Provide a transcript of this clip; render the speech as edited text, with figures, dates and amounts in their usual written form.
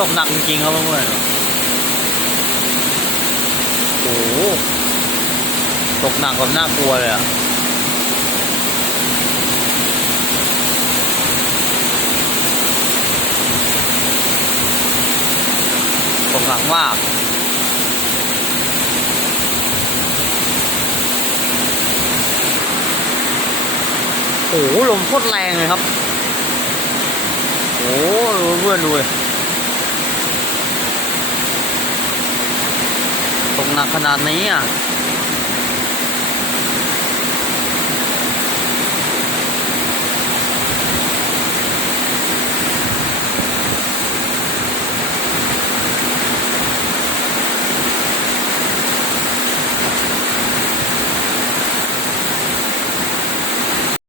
ตกหนักจริงๆครับเพื่อนๆโอ้โหตกหนักแบบน่ากลัวเลยอะตกหนักมากโอ้โหลมโคตรแรงเลยครับโอ้โหเพื่อนดูเลยตกหนักขนาดนี้อ่ะ